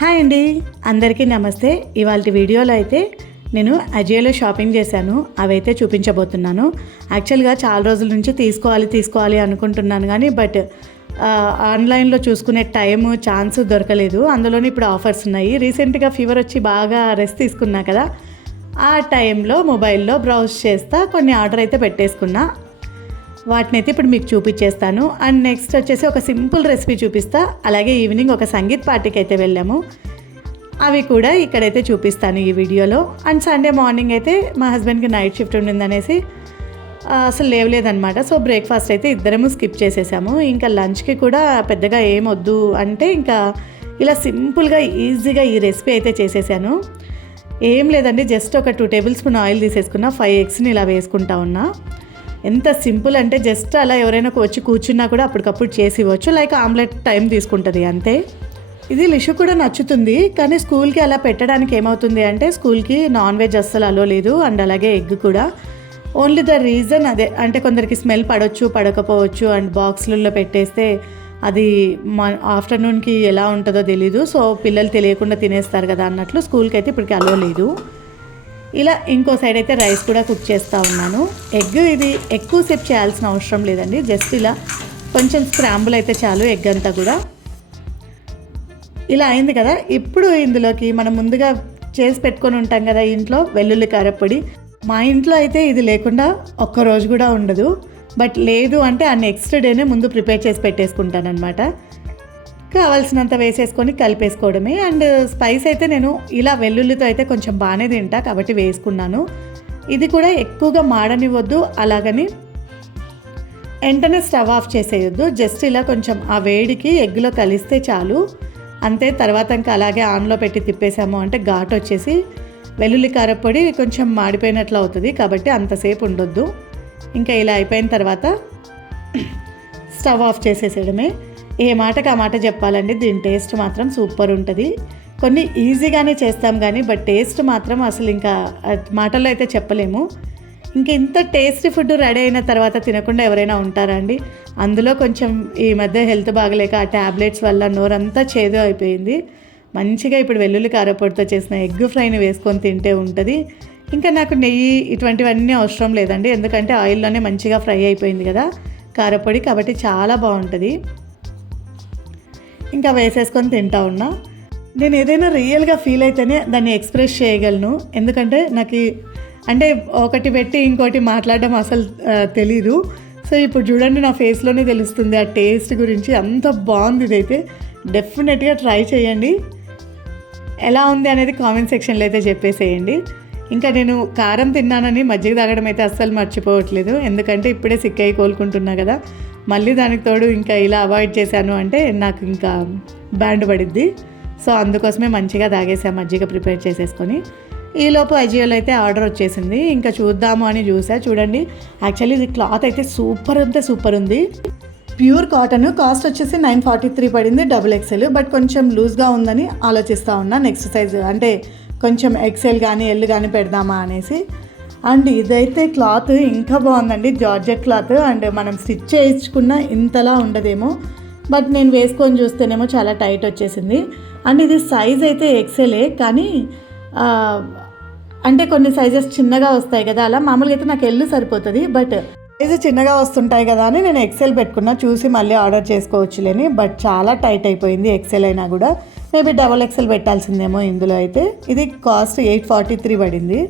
Hi అండి. అందరికీ నమస్తే. ఇవాళ వీడియోలో అయితే నేను అజియోలో షాపింగ్ చేశాను. అవైతే చూపించబోతున్నాను. యాక్చువల్గా చాలా రోజుల నుంచి తీసుకోవాలి తీసుకోవాలి అనుకుంటున్నాను కానీ బట్ ఆన్లైన్లో చూసుకునే టైం ఛాన్స్ దొరకలేదు. అందులోనే ఇప్పుడు ఆఫర్స్ ఉన్నాయి. రీసెంట్గా ఫీవర్ వచ్చి బాగా రెస్ట్ తీసుకున్నా కదా ఆ టైంలో మొబైల్లో బ్రౌజ్ చేస్తా కొన్ని ఆర్డర్ అయితే పెట్టేసుకున్నా. వాటిని అయితే ఇప్పుడు మీకు చూపించేస్తాను అండ్ నెక్స్ట్ వచ్చేసి ఒక సింపుల్ రెసిపీ చూపిస్తా. అలాగే ఈవినింగ్ ఒక సంగీత్ పార్టీకి అయితే వెళ్ళాము. అవి కూడా ఇక్కడైతే చూపిస్తాను ఈ వీడియోలో. అండ్ సండే మార్నింగ్ అయితే మా హస్బెండ్కి నైట్ షిఫ్ట్ ఉండిందనేసి అసలు లేవలేదనమాట సో బ్రేక్ఫాస్ట్ అయితే ఇద్దరము స్కిప్ చేసేసాము. ఇంకా లంచ్కి కూడా పెద్దగా ఏం వద్దు అంటే ఇంకా ఇలా సింపుల్గా ఈజీగా ఈ రెసిపీ అయితే చేసేసాను. ఏం లేదండి జస్ట్ ఒక టూ టేబుల్ స్పూన్ ఆయిల్ తీసేసుకున్న ఫైవ్ ఎగ్స్ని ఇలా వేసుకుంటా ఉన్నా. ఎంత సింపుల్ అంటే జస్ట్ అలా ఎవరైనా వచ్చి కూర్చున్నా కూడా అప్పటికప్పుడు చేసి ఇవ్వచ్చు. లైక్ ఆమ్లెట్ టైం తీసుకుంటుంది అంతే. ఇది లిషు కూడా నచ్చుతుంది కానీ స్కూల్కి అలా పెట్టడానికి ఏమవుతుంది అంటే స్కూల్కి నాన్ వెజ్ అస్సలు అలో లేదు అండ్ అలాగే ఎగ్ కూడా. ఓన్లీ ద రీజన్ అదే అంటే కొందరికి స్మెల్ పడవచ్చు పడకపోవచ్చు అండ్ బాక్స్లలో పెట్టేస్తే అది మా ఆఫ్టర్నూన్కి ఎలా ఉంటుందో తెలీదు. సో పిల్లలు తెలియకుండా తినేస్తారు కదా అన్నట్లు స్కూల్కి అయితే ఇప్పటికి అలో లేదు. ఇలా ఇంకో సైడ్ అయితే రైస్ కూడా కుక్ చేస్తూ ఉన్నాను. ఎగ్ ఇది ఎక్కువసేపు చేయాల్సిన అవసరం లేదండి. జస్ట్ ఇలా కొంచెం స్క్రాంబుల్ అయితే చాలు ఎగ్ అంతా కూడా. ఇలా అయింది కదా. ఇప్పుడు ఇందులోకి మనం ముందుగా చేసి పెట్టుకొని ఉంటాం కదా ఇంట్లో వెల్లుల్లి కారపొడి మా ఇంట్లో అయితే ఇది లేకుండా ఒక్క రోజు కూడా ఉండదు. బట్ లేదు అంటే ఆ నెక్స్ట్ డేనే ముందు ప్రిపేర్ చేసి పెట్టేసుకుంటానమాట అనమాట కావాల్సినంత వేసేసుకొని కలిపేసుకోవడమే. అండ్ స్పైస్ అయితే నేను ఇలా వెల్లుల్లితో అయితే కొంచెం బాగానే తింటా కాబట్టి వేసుకున్నాను. ఇది కూడా ఎక్కువగా మాడనివ్వద్దు. అలాగని వెంటనే స్టవ్ ఆఫ్ చేసేయొద్దు. జస్ట్ ఇలా కొంచెం ఆ వేడికి ఎగ్గులో కలిస్తే చాలు. అంతే తర్వాత ఇంకా అలాగే ఆన్లో పెట్టి తిప్పేసాము అంటే ఘాట్ వచ్చేసి వెల్లుల్లి కారపొడి కొంచెం మాడిపోయినట్లు అవుతుంది కాబట్టి అంతసేపు ఉండొద్దు. ఇంకా ఇలా అయిపోయిన తర్వాత స్టవ్ ఆఫ్ చేసేసేయడమే. ఏ మాటకు ఆ మాట చెప్పాలండి? దీని టేస్ట్ మాత్రం సూపర్ ఉంటుంది. కొన్ని ఈజీగానే చేస్తాం కానీ బట్ టేస్ట్ మాత్రం అసలు ఇంకా మాటల్లో అయితే చెప్పలేము. ఇంకా ఇంత టేస్టీ ఫుడ్ రెడీ అయిన తర్వాత తినకుండా ఎవరైనా ఉంటారా అండి? అందులో కొంచెం ఈ మధ్య హెల్త్ బాగలేక ఆ ట్యాబ్లెట్స్ వల్ల నోరంతా చేదు అయిపోయింది. మంచిగా ఇప్పుడు వెల్లుల్లి కారపొడితో చేసిన ఎగ్ ఫ్రైని వేసుకొని తింటే ఉంటుంది. ఇంకా నాకు నెయ్యి ఇటువంటివన్నీ అవసరం లేదండి. ఎందుకంటే ఆయిల్లోనే మంచిగా ఫ్రై అయిపోయింది కదా. కారపొడి కాబట్టి చాలా బాగుంటుంది. ఇంకా వేసేసుకొని తింటా ఉన్నా. నేను ఏదైనా రియల్గా ఫీల్ అయితేనే దాన్ని ఎక్స్ప్రెస్ చేయగలను. ఎందుకంటే నాకు అంటే ఒకటి పెట్టి ఇంకోటి మాట్లాడడం అసలు తెలీదు. సో ఇప్పుడు చూడండి నా ఫేస్లోనే తెలుస్తుంది ఆ టేస్ట్ గురించి. అంత బాగుంది ఇదైతే. డెఫినెట్గా ట్రై చేయండి. ఎలా ఉంది అనేది కామెంట్ సెక్షన్లో అయితే చెప్పేసేయండి. ఇంకా నేను కారం తిన్నానని మజ్జిగ తాగడం అయితే అస్సలు మర్చిపోవట్లేదు. ఎందుకంటే ఇప్పుడే సిక్ అయి కోలుకుంటున్నా కదా. మళ్ళీ దానికి తోడు ఇంకా ఇలా అవాయిడ్ చేశాను అంటే నాకు ఇంకా బ్యాండ్ పడిద్ది. సో అందుకోసమే మంచిగా తాగేసా మజ్జిగ ప్రిపేర్ చేసేసుకొని ఈలోపు ఐజియోలో అయితే ఆర్డర్ వచ్చేసింది. ఇంకా చూద్దాము అని చూసా. చూడండి యాక్చువల్లీ ఇది క్లాత్ అయితే సూపర్ అంతే సూపర్ ఉంది. ప్యూర్ కాటన్ కాస్ట్ వచ్చేసి నైన్ ఫార్టీ త్రీ పడింది డబుల్ ఎక్సెల్ బట్ కొంచెం లూజ్గా ఉందని ఆలోచిస్తూ ఉన్నా. నెక్స్ట్ సైజ్ అంటే కొంచెం ఎక్సెల్ కానీ ఎల్ కానీ పెడదామా అనేసి. అండ్ ఇదైతే క్లాత్ ఇంకా బాగుందండి జార్జెట్ క్లాత్. అండ్ మనం స్టిచ్ చేయించుకున్న ఇంతలా ఉండదేమో. బట్ నేను వేసుకొని చూస్తేనేమో చాలా టైట్ వచ్చేసింది. అండ్ ఇది సైజ్ అయితే ఎక్సెలే కానీ అంటే కొన్ని సైజెస్ చిన్నగా వస్తాయి కదా అలా మామూలుగా అయితే నాకు ఎల్లు సరిపోతుంది బట్ సైజు చిన్నగా వస్తుంటాయి కదా అని నేను ఎక్సెల్ పెట్టుకున్నా. చూసి మళ్ళీ ఆర్డర్ చేసుకోవచ్చులేని బట్ చాలా టైట్ అయిపోయింది ఎక్సెల్ అయినా కూడా. మేబీ డబల్ ఎక్సెల్ పెట్టాల్సిందేమో ఇందులో అయితే. ఇది కాస్ట్ ఎయిట్ ఫార్టీ త్రీ పడింది.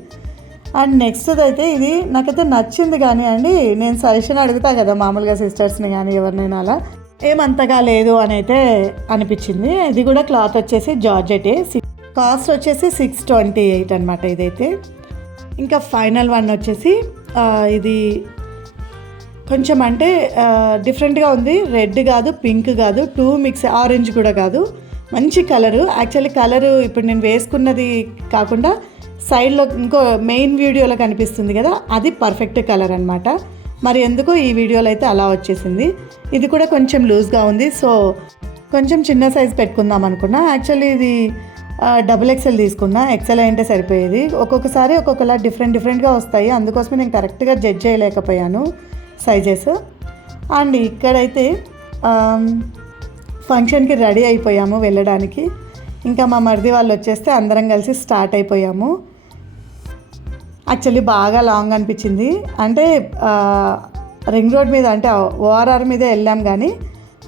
అండ్ నెక్స్ట్ అయితే ఇది నాకైతే నచ్చింది కానీ అండి నేను సజెషన్ అడుగుతా కదా మామూలుగా సిస్టర్స్ని కానీ ఎవరినైనా అలా. ఏమంతగా లేదు అని అయితే అనిపించింది. ఇది కూడా క్లాత్ వచ్చేసి జార్జెటే. కాస్ట్ వచ్చేసి సిక్స్ ట్వంటీ ఎయిట్ అనమాట ఇదైతే. ఇంకా ఫైనల్ వన్ వచ్చేసి ఇది కొంచెం అంటే డిఫరెంట్గా ఉంది. రెడ్ కాదు పింక్ కాదు టూ మిక్స్ ఆరెంజ్ కూడా కాదు. మంచి కలరు. యాక్చువల్లీ కలరు ఇప్పుడు నేను వేసుకున్నది కాకుండా సైడ్లో ఇంకో మెయిన్ వీడియోలో కనిపిస్తుంది కదా అది పర్ఫెక్ట్ కలర్ అనమాట మరి ఎందుకో ఈ వీడియోలో అయితే అలా వచ్చేసింది. ఇది కూడా కొంచెం లూజ్గా ఉంది సో కొంచెం చిన్న సైజ్ పెట్టుకుందాం అనుకున్నా. యాక్చువల్లీ ఇది డబుల్ ఎక్సెల్ తీసుకున్నా. ఎక్సెల్ అయింటే సరిపోయేది. ఒక్కొక్కసారి ఒక్కొక్కలా డిఫరెంట్ డిఫరెంట్గా వస్తాయి. అందుకోసమే నేను కరెక్ట్గా జడ్జ్ చేయలేకపోయాను సైజెస్ అండ్ ఇక్కడైతే ఫంక్షన్కి రెడీ అయిపోయాము వెళ్ళడానికి. ఇంకా మా మరిది వాళ్ళు వచ్చేస్తే అందరం కలిసి స్టార్ట్ అయిపోయాము. యాక్చువల్లీ బాగా లాంగ్ అనిపించింది. అంటే రింగ్ రోడ్ మీద అంటే ఓఆర్ఆర్ మీదే వెళ్ళాం కానీ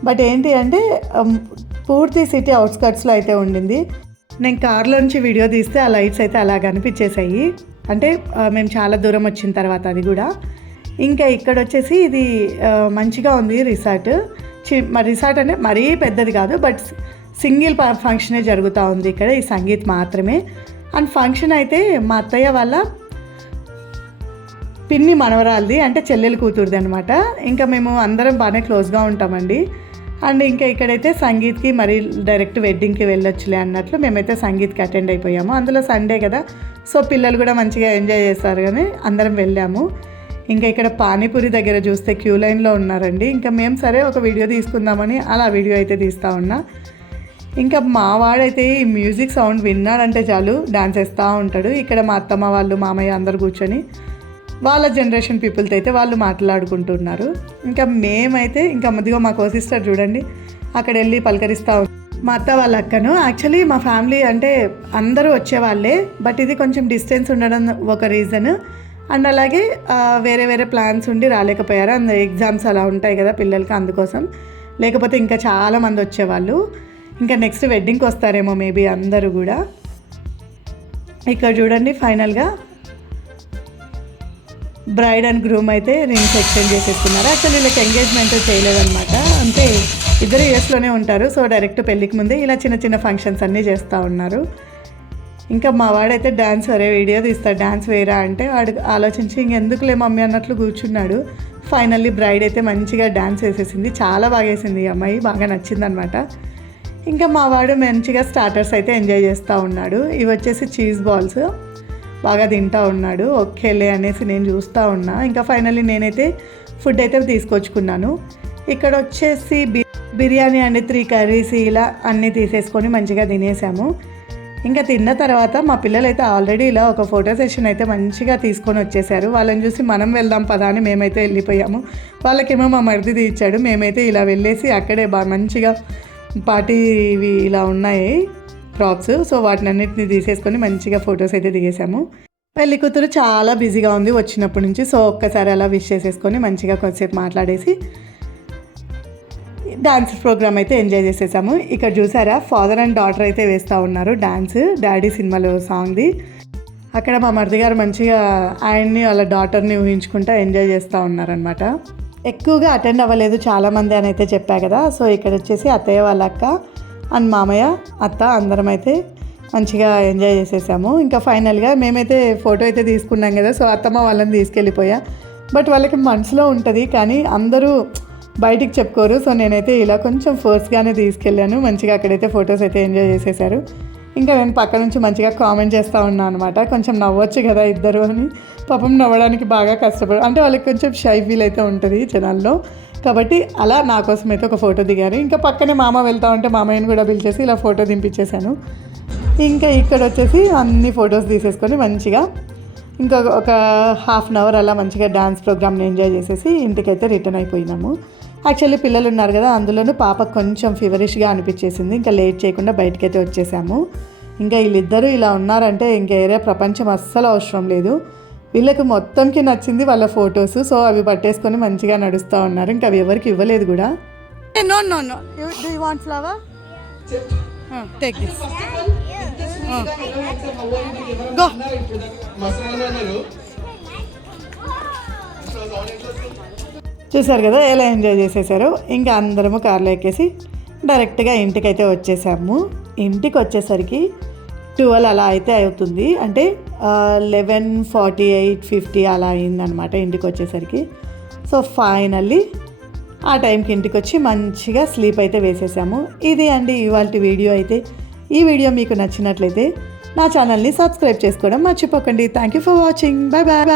బట్ ఏంటి అంటే పూర్తి సిటీ అవుట్స్కట్స్లో అయితే ఉండింది. నేను కార్లో నుంచి వీడియో తీస్తే ఆ లైట్స్ అయితే అలా కనిపించేసాయి అంటే మేము చాలా దూరం వచ్చిన తర్వాత అది కూడా. ఇంకా ఇక్కడ వచ్చేసి ఇది మంచిగా ఉంది రిసార్ట్ చి రిసార్ట్ అంటే మరీ పెద్దది కాదు బట్ సింగిల్ ఫంక్షనే జరుగుతూ ఉంది ఇక్కడ ఈ సంగీత్ మాత్రమే. అండ్ ఫంక్షన్ అయితే మా అత్తయ్య వాళ్ళ పిన్ని మనవరాలది అంటే చెల్లెలు కూతురుది అనమాట ఇంకా మేము అందరం బాగానే క్లోజ్గా ఉంటామండి. అండ్ ఇంకా ఇక్కడైతే సంగీత్కి మరి డైరెక్ట్ వెడ్డింగ్కి వెళ్ళొచ్చులే అన్నట్లు మేమైతే సంగీత్కి అటెండ్ అయిపోయాము. అందులో సండే కదా సో పిల్లలు కూడా మంచిగా ఎంజాయ్ చేస్తారు కానీ అందరం వెళ్ళాము. ఇంకా ఇక్కడ పానీపూరి దగ్గర చూస్తే క్యూ లైన్లో ఉన్నారండి. ఇంకా మేము సరే ఒక వీడియో తీసుకుందామని అలా వీడియో అయితే తీస్తూ ఉన్నా. ఇంకా మా వాడైతే ఈ మ్యూజిక్ సౌండ్ విన్నాడంటే చాలు డాన్స్ వేస్తూ ఉంటాడు. ఇక్కడ మా అత్తమ్మ వాళ్ళు మామయ్య అందరు కూర్చొని వాళ్ళ జనరేషన్ పీపుల్తో అయితే వాళ్ళు మాట్లాడుకుంటున్నారు. ఇంకా మేమైతే ఇంకా ముద్దుగా మా కోసిస్టర్ చూడండి అక్కడ వెళ్ళి పలకరిస్తూ మా అత్త వాళ్ళ అక్కను. యాక్చువల్లీ మా ఫ్యామిలీ అంటే అందరూ వచ్చేవాళ్ళే బట్ ఇది కొంచెం డిస్టెన్స్ ఉండడం ఒక రీజన్. అండ్ అలాగే వేరే వేరే ప్లాన్స్ ఉండి రాలేకపోయారు. అండ్ ఎగ్జామ్స్ అలా ఉంటాయి కదా పిల్లలకి అందుకోసం. లేకపోతే ఇంకా చాలామంది వచ్చేవాళ్ళు. ఇంకా నెక్స్ట్ వెడ్డింగ్కి వస్తారేమో మేబీ అందరూ కూడా. ఇక్కడ చూడండి ఫైనల్గా బ్రైడ్ అండ్ గ్రూమ్ అయితే రింగ్స్ ఎక్స్చేంజ్ చేసేస్తున్నారు. అసలు వీళ్ళకి ఎంగేజ్మెంట్ చేయలేదన్నమాట. అంటే ఇద్దరు ఇయర్స్లోనే ఉంటారు సో డైరెక్ట్ పెళ్ళికి ముందే ఇలా చిన్న చిన్న ఫంక్షన్స్ అన్నీ చేస్తూ ఉన్నారు. ఇంకా మా వాడైతే డ్యాన్స్ వేరే వీడియో తీస్తాడు. డ్యాన్స్ వేరా అంటే వాడు ఆలోచించి ఇంకెందుకులే మమ్మీ అన్నట్లు కూర్చున్నాడు. ఫైనల్లీ బ్రైడ్ అయితే మంచిగా డ్యాన్స్ వేసేసింది. చాలా బాగా వేసింది ఈ అమ్మాయి బాగా నచ్చిందనమాట ఇంకా మా వాడు మంచిగా స్టార్టర్స్ అయితే ఎంజాయ్ చేస్తూ ఉన్నాడు. ఇవి వచ్చేసి చీజ్ బాల్స్ బాగా తింటా ఉన్నాడు. ఓకేలే అనేసి నేను చూస్తూ ఉన్నా. ఇంకా ఫైనల్లీ నేనైతే ఫుడ్ అయితే తీసుకొచ్చుకున్నాను. ఇక్కడ వచ్చేసి బి బిర్యానీ అండ్ త్రీ కర్రీస్ ఇలా అన్నీ తీసేసుకొని మంచిగా తినేసాము. ఇంకా తిన్న తర్వాత మా పిల్లలు అయితే ఆల్రెడీ ఇలా ఒక ఫోటో సెషన్ అయితే మంచిగా తీసుకొని వచ్చేసారు. వాళ్ళని చూసి మనం వెళ్దాం పదా అని మేమైతే వెళ్ళిపోయాము. వాళ్ళకేమో మా మరిది తీర్చాడు. మేమైతే ఇలా వెళ్ళేసి అక్కడే బాగా మంచిగా పార్టీ ఇవి ఇలా ఉన్నాయి క్రాప్స్ సో వాటిని అన్నిటిని తీసేసుకొని మంచిగా ఫొటోస్ అయితే దిగేసాము పెళ్ళి కూతురు చాలా బిజీగా ఉంది వచ్చినప్పటి నుంచి సో ఒక్కసారి అలా విష్ చేసేసుకొని మంచిగా కొద్దిసేపు మాట్లాడేసి డాన్స్ ప్రోగ్రామ్ అయితే ఎంజాయ్ చేసేసాము. ఇక్కడ చూసారా ఫాదర్ అండ్ డాటర్ అయితే వేస్తూ ఉన్నారు డాన్స్ డాడీ సినిమాలో సాంగ్ది అక్కడ మా మరిది గారు మంచిగా ఆయన్ని వాళ్ళ డాటర్ని ఊహించుకుంటా ఎంజాయ్ చేస్తూ ఉన్నారనమాట ఎక్కువగా అటెండ్ అవ్వలేదు చాలామంది అని అయితే చెప్పా కదా. సో ఇక్కడ వచ్చేసి అత్తయ్య వాళ్ళ అక్క అండ్ మామయ్య అత్త అందరం అయితే మంచిగా ఎంజాయ్ చేసేసాము. ఇంకా ఫైనల్గా మేమైతే ఫోటో అయితే తీసుకున్నాం కదా సో అత్తమ్మ వాళ్ళని తీసుకెళ్ళిపోయా. బట్ వాళ్ళకి మనసులో ఉంటుంది కానీ అందరూ బయటికి చెప్పుకోరు. సో నేనైతే ఇలా కొంచెం ఫోర్స్గానే తీసుకెళ్ళాను. మంచిగా అక్కడైతే ఫొటోస్ అయితే ఎంజాయ్ చేసేసారు. ఇంకా నేను పక్క నుంచి మంచిగా కామెంట్ చేస్తూ ఉన్నాను అనమాట కొంచెం నవ్వచ్చు కదా ఇద్దరు అని. పాపం నవ్వడానికి బాగా కష్టపడు అంటే వాళ్ళకి కొంచెం షై ఫీల్ అయితే ఉంటుంది జనాల్లో. కాబట్టి అలా నా కోసం అయితే ఒక ఫోటో దిగారు ఇంకా పక్కనే మామ వెళ్తూ ఉంటే మామయ్యని కూడా పిలిచేసి ఇలా ఫోటో దింపించేశాను ఇంకా ఇక్కడ వచ్చేసి అన్ని ఫొటోస్ తీసేసుకొని మంచిగా ఇంకా ఒక హాఫ్ అన్ అవర్ అలా మంచిగా డ్యాన్స్ ప్రోగ్రామ్ని ఎంజాయ్ చేసేసి ఇంటికైతే రిటర్న్ అయిపోయినాము. యాక్చువల్లీ పిల్లలు ఉన్నారు కదా అందులోనూ పాప కొంచెం ఫీవరిష్గా అనిపించేసింది. ఇంకా లేట్ చేయకుండా బయటకైతే వచ్చేసాము. ఇంకా వీళ్ళిద్దరూ ఇలా ఉన్నారంటే ఇంకా ఏరియా ప్రపంచం అస్సలు అవసరం లేదు. వీళ్ళకి మొత్తంకి నచ్చింది వాళ్ళ ఫొటోస్ సో అవి పట్టేసుకొని మంచిగా నడుస్తూ ఉన్నారు. ఇంకా అవి ఎవరికి ఇవ్వలేదు కూడా. No no no do you want flower take this go చూసారు కదా ఎలా ఎంజాయ్ చేసేసారో. ఇంకా అందరము కార్లో ఎక్కేసి డైరెక్ట్గా ఇంటికైతే వచ్చేసాము. ఇంటికి వచ్చేసరికి ట్వెల్వ్ అలా అయితే అవుతుంది. అంటే లెవెన్ ఫార్టీ ఎయిట్ ఫిఫ్టీ అలా అయిందనమాట ఇంటికి వచ్చేసరికి సో ఫైనల్లీ ఆ టైంకి ఇంటికి వచ్చి మంచిగా స్లీప్ అయితే వేసేసాము. ఇది అండి ఇవాళ వీడియో అయితే. ఈ వీడియో మీకు నచ్చినట్లయితే నా ఛానల్ని సబ్స్క్రైబ్ చేసుకోవడం మర్చిపోకండి. Thank you for watching bye bye